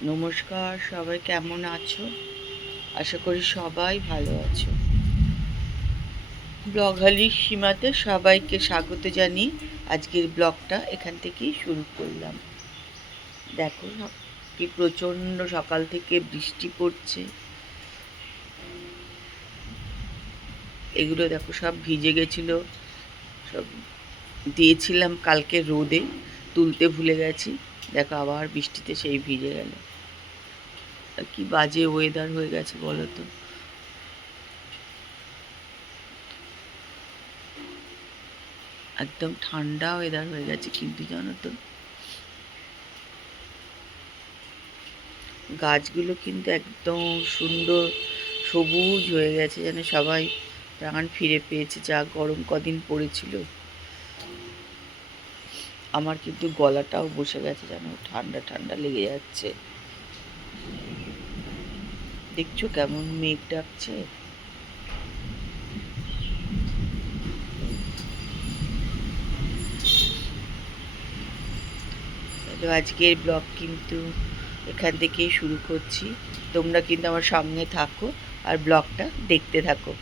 নমস্কার, সবাই কেমন আছো? আশা করি সবাই ভালো আছো। ব্লগহালির সীমাতে সবাইকে স্বাগত জানিয়ে আজকের ব্লগটা এখান থেকেই শুরু করলাম। দেখো কি প্রচণ্ড সকাল থেকে বৃষ্টি পড়ছে। এগুলো দেখো সব ভিজে গেছিলো, সব দিয়েছিলাম কালকে রোদে, তুলতে ভুলে গেছি। দেখো আবার বৃষ্টিতে সেই ভিজে গেল। আর কি বাজে ওয়েদার হয়ে গেছে বলো তো। একদম ঠান্ডা ওয়েদার হয়ে গেছে, কিন্তু জানো তো গাছগুলো কিন্তু একদম সুন্দর সবুজ হয়ে গেছে, যেন সবাই প্রাণ ফিরে পেয়েছে। যা গরম কদিন পড়েছিল, আমার কিন্তু গলাটাও বসে গেছে, যেন ঠান্ডা ঠান্ডা লেগে যাচ্ছে। দেখছো কেমন মেঘ ডাকছে। আজকের ব্লগ কিন্তু এখান থেকেই শুরু করছি। তোমরা কিন্তু আমার সঙ্গে থাকো আর ব্লগটা দেখতে থাকো।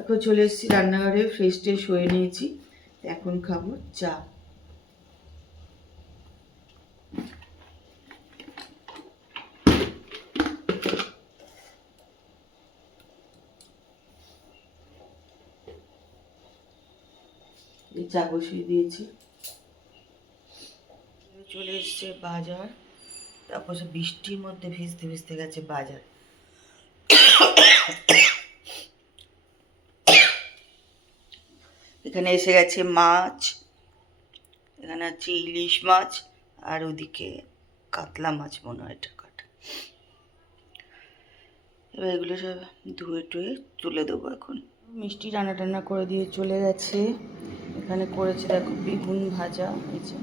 এখন চলে এসেছি রান্নাঘরে, ফ্রেশ ট্রেশ হয়ে নিয়েছি। এখন খাবো চা। এই চা বসিয়ে দিয়েছি। চলে এসছে বাজার, তারপর বৃষ্টির মধ্যে ভিজতে ভিজতে গেছে বাজার। এখানে এসে গেছে মাছ, এখানে আছে ইলিশ মাছ, আর ওদিকে কাতলা মাছ মনে হয় এটা কাটা। এবার এগুলো সব ধুয়ে টুয়ে তুলে দেবো এখন। মিষ্টি রান্না টান্না করে দিয়ে চলে গেছে। এখানে করেছে দেখো বেগুন ভাজা, এই যে,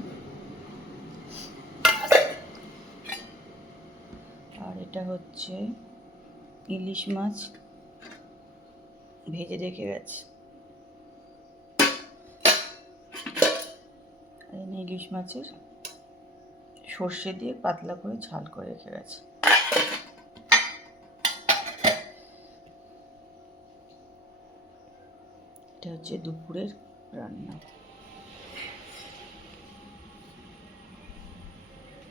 আর এটা হচ্ছে ইলিশ মাছ ভেজে রেখে গেছে। ইলিশ মাছের সর্ষে দিয়ে পাতলা করে ঝাল করে রেখে গেছে। এটা হচ্ছে দুপুরের রান্না।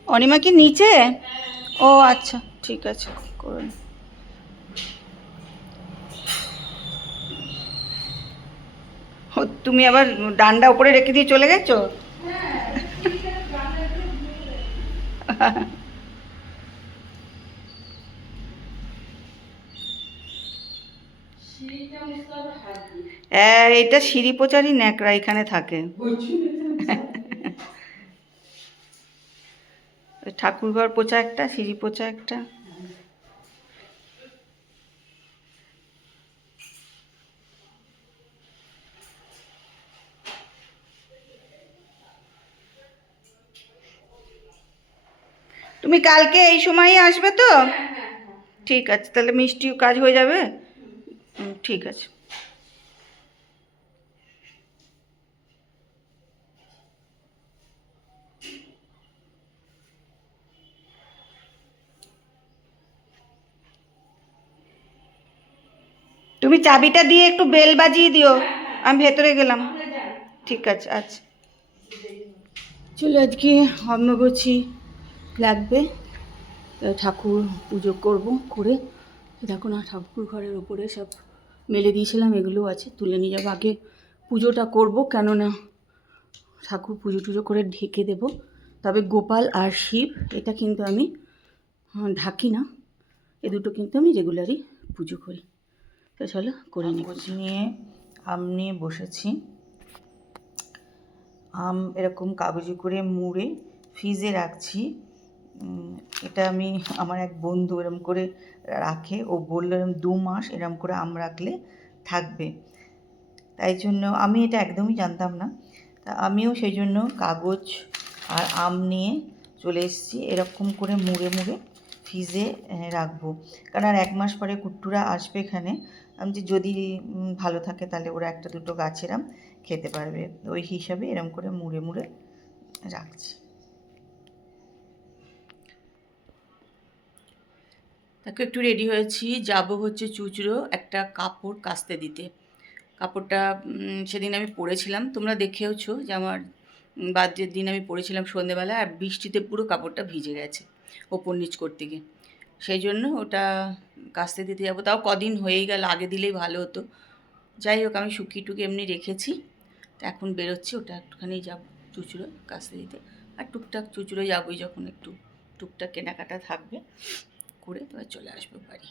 অনিমা কি নিচে? ও আচ্ছা, ঠিক আছে, করুন। তুমি আবার ডান্ডা উপরে রেখে দিয়ে চলে গেছো? এটা সিঁড়ি পোচারই ন্যাকড়া এখানে থাকে। ঠাকুরঘর পোচা একটা, সিঁড়ি পোচা একটা। তুমি কালকে এই সময়ই আসবে তো? ঠিক আছে, তাহলে মিষ্টিও কাজ হয়ে যাবে। ঠিক আছে। তুমি চাবিটা দিয়ে একটু বেল বাজিয়ে দিও, আমি ভেতরে গেলাম। ঠিক আছে, আচ্ছা। চলো আজকে অম্বুবাচী লাগবে, ঠাকুর পুজো করব করে। দেখো না, ঠাকুর ঘরের উপরে সব মেলে দিয়েছিলাম, এগুলো আছে, তুলে নিয়ে যাবো। আগে পুজোটা করব, কেননা ঠাকুর পুজো টুজো করে ঢেকে দেব। তবে গোপাল আর শিব এটা কিন্তু আমি ঢাকি না, এ দুটো কিন্তু আমি রেগুলারই পুজো করি। তো চলো করে নিই। নিয়ে আম নিয়ে বসেছি। আম এরকম কাগজে করে মুড়ে ফ্রিজে রাখছি। এটা আমি, আমার এক বন্ধু এরম করে রাখে, ও বললো এরম 2 মাস এরম করে আম রাখলে থাকবে। তাই জন্য আমি এটা একদমই জানতাম না, তা আমিও সেই জন্য কাগজ আর আম নিয়ে চলে এসেছি। এরকম করে মুড়ে মুড়ে ফ্রিজে রাখবো, কারণ আর 1 মাস পরে কুট্টুরা আসবে এখানে। আমি যে যদি ভালো থাকে তাহলে ওরা 1-2 গাছেরাম খেতে পারবে, ওই হিসাবে এরকম করে মুড়ে মুড়ে রাখছি। তাকে একটু রেডি হয়েছি, যাব হচ্ছে চুচড়ো একটা কাপড় কাচতে দিতে। কাপড়টা সেদিন আমি পরেছিলাম, তোমরা দেখেওছো যে আমার বার্থডের দিন আমি পরেছিলাম সন্ধেবেলা, আর বৃষ্টিতে পুরো কাপড়টা ভিজে গেছে ওপর নিচ করতে গিয়ে। সেই জন্য ওটা কাচতে দিতে যাবো। তাও কদিন হয়েই গেল, আগে দিলেই ভালো হতো। যাই হোক, আমি শুকিয়ে টুকি এমনি রেখেছি, তো এখন বেরোচ্ছি ওটা একটুখানি যাব চুচড়ো কাচতে দিতে। আর টুকটাক চুচড়ো যাবোই, যখন একটু টুকটাক কেনাকাটা থাকবে করে তবে চলে আসবো বাড়ি।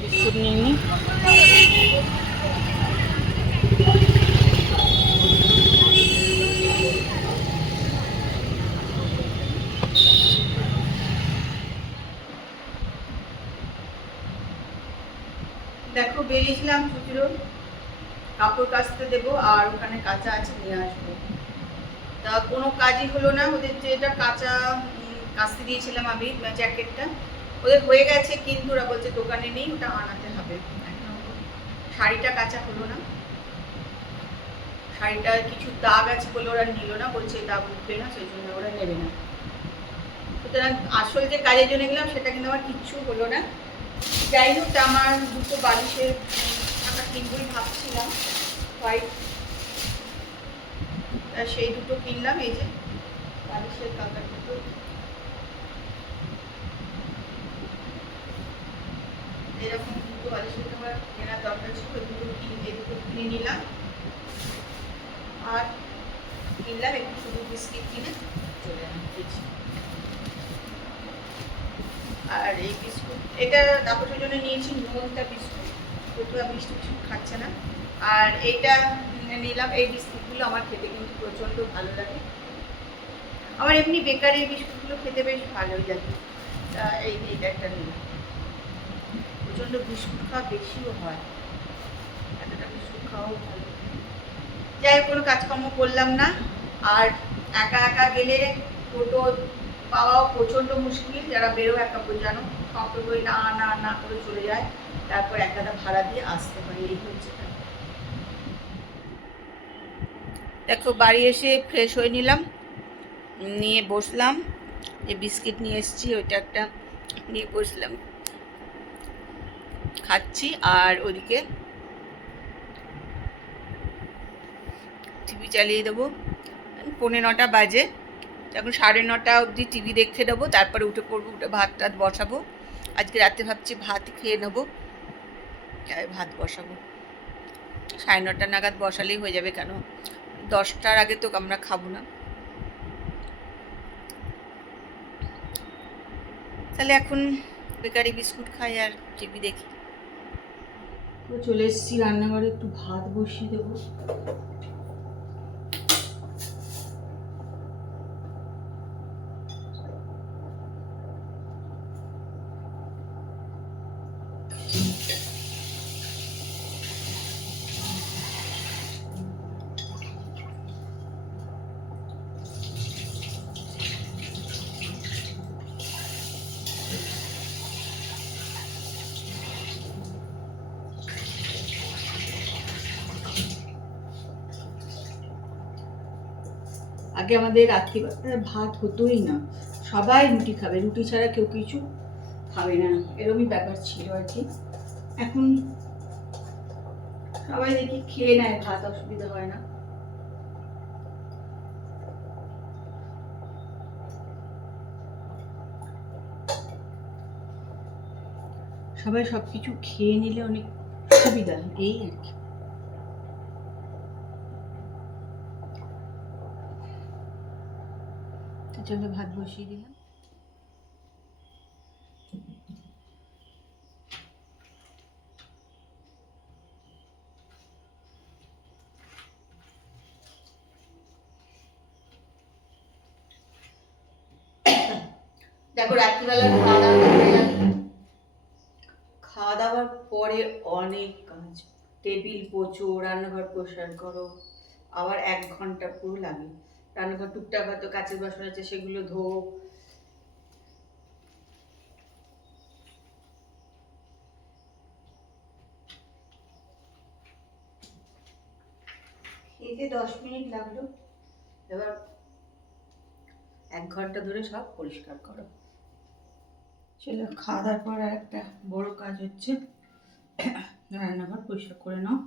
বিস্কুট নিয়ে নিই। দেখো, বেরিয়েছিলাম চুচড়ো কাপড় কাচতে দেবো, আর ওখানে কাঁচা আছে নিয়ে আসবো। তা কোনো কাজই হলো না। ওদের যেটা কাঁচা কাচতে দিয়েছিলাম আমি জ্যাকেটটা, ওদের হয়ে গেছে, কিন্তু ওরা বলছে দোকানে নেই, ওটা আনাতে হবে। শাড়িটা কাঁচা হলো না, শাড়িটার কিছু দাগ আছে বলে ওরা নিল না, বলছে দাগ উঠবে না, সেই জন্য ওরা নেবে না। সুতরাং আসল যে কাজের জন্য গেলাম সেটা কিন্তু আমার কিচ্ছু হলো না। যাই হোক, আমার 2টো বালিশের টাকা কিনবই ভাবছিলাম, হোয়াইট, সেই 2টো কিনলাম। এই যে বালিশের কাকার 2টো, এরকম 2টো বালিশের আমার কেনার দরকার ছিল, এই 2টো কিনে নিলাম। আর কিনলাম একটু শুধু বিস্কিট কিনে চলে আসছি। আর এই বিস্কুট, এটা তাপসের জন্য নিয়েছি নোনতা বিস্কুট, কুটুরা মিষ্টি কিছু খাচ্ছে না। আর এইটা নিলাম, এই বিস্কুটগুলো আমার খেতে কিন্তু প্রচণ্ড ভালো লাগে। আমার এমনি বেকারি বিস্কুটগুলো খেতে বেশ ভালোই লাগে, তা এইটা একটা নিলাম। প্রচণ্ড বিস্কুট খাওয়া বেশিও হয়, এতটা বিস্কুট খাওয়াও ভালো। যাই হোক, কোনো কাজকর্ম করলাম না। আর একা একা গেলে টোটো পাওয়াও প্রচণ্ড মুশকিল, যারা বেরো একা জানো, শক্ত করে না না না করে চলে যায়, তারপর 1 টাকা ভাড়া দিয়ে আসতে হয়, এই হচ্ছে। দেখো, বাড়ি এসে ফ্রেশ হয়ে নিলাম, নিয়ে বসলাম। যে বিস্কিট নিয়ে এসেছি ওইটা একটা নিয়ে বসলাম, খাচ্ছি। আর ওদিকে টিভি চালিয়ে দেবো। 9:45 বাজে, এখন 9:30 অবধি টিভি দেখতে দেবো, তারপরে উঠে পড়বো, উঠে ভাত টাত বসাবো। আজকে রাতে ভাবছি ভাত খেয়ে নেবো, ভাত বসাবো 9:30 নাগাদ বসালেই হয়ে যাবে, কেন 10টার আগে তো আমরা খাবো না। তাহলে এখন বেকারি বিস্কুট খাই আর টিভি দেখি। চলে এসেছি রান্নাঘরে, একটু ভাত বসিয়ে দেবো। আগে আমাদের রাত্রিবেলা ভাত হতোই না, সবাই রুটি খাবে, রুটি ছাড়া কেউ কিছু খাবে না, এরকমই ব্যাপার ছিল আর কি। এখন সবাই দেখি খেয়ে নেয় ভাত, অসুবিধা হয় না। সবাই সবকিছু খেয়ে নিলে অনেক সুবিধা, এই আর কি। চলো ভাত বসিয়ে দিলাম। দেখো রাত্রিবেলা খাওয়া দাওয়ার পরে অনেক কাজ, টেবিল পোছো, রান্নাঘর পরিষ্কার করো, আবার 1 ঘন্টা পুরো লাগে। রান্নাঘর টুকটাক হয়তো কাচের বাসন আছে সেগুলো ধো। খেতে 10 মিনিট লাগলো, এবার 1 ঘন্টা ধরে সব পরিষ্কার করো। চলো খাওয়া দাওয়ার পর আর একটা বড় কাজ হচ্ছে রান্নাঘর পরিষ্কার করে নাও।